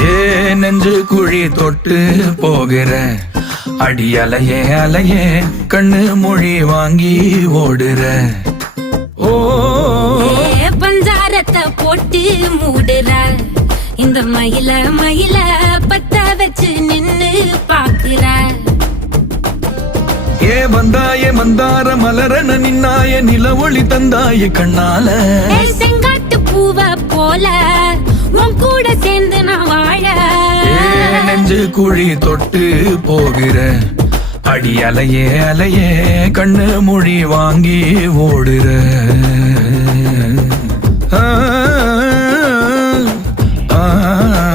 ஏ நெஞ்சு குழி தொட்டு போகிற அடி அலையே அலையே கண்ணு மொழி வாங்கி ஓடுற. ஓ பஞ்சாரத்தை போட்டு மூடுற இந்த மயில மயில பத்த வச்சு நின்னு பாக்குற. ஏ வந்தாய மந்தார மலரன நின்னாய நில ஒளி தந்தாய கண்ணால. செங்காட்டு பூவ போல உன் கூட சேர்ந்து நான் வாழ. நெஞ்சு குழி தொட்டு போகிற அடி அலையே அலையே கண்ணு மொழி வாங்கி ஓடுற. ஆ ஆ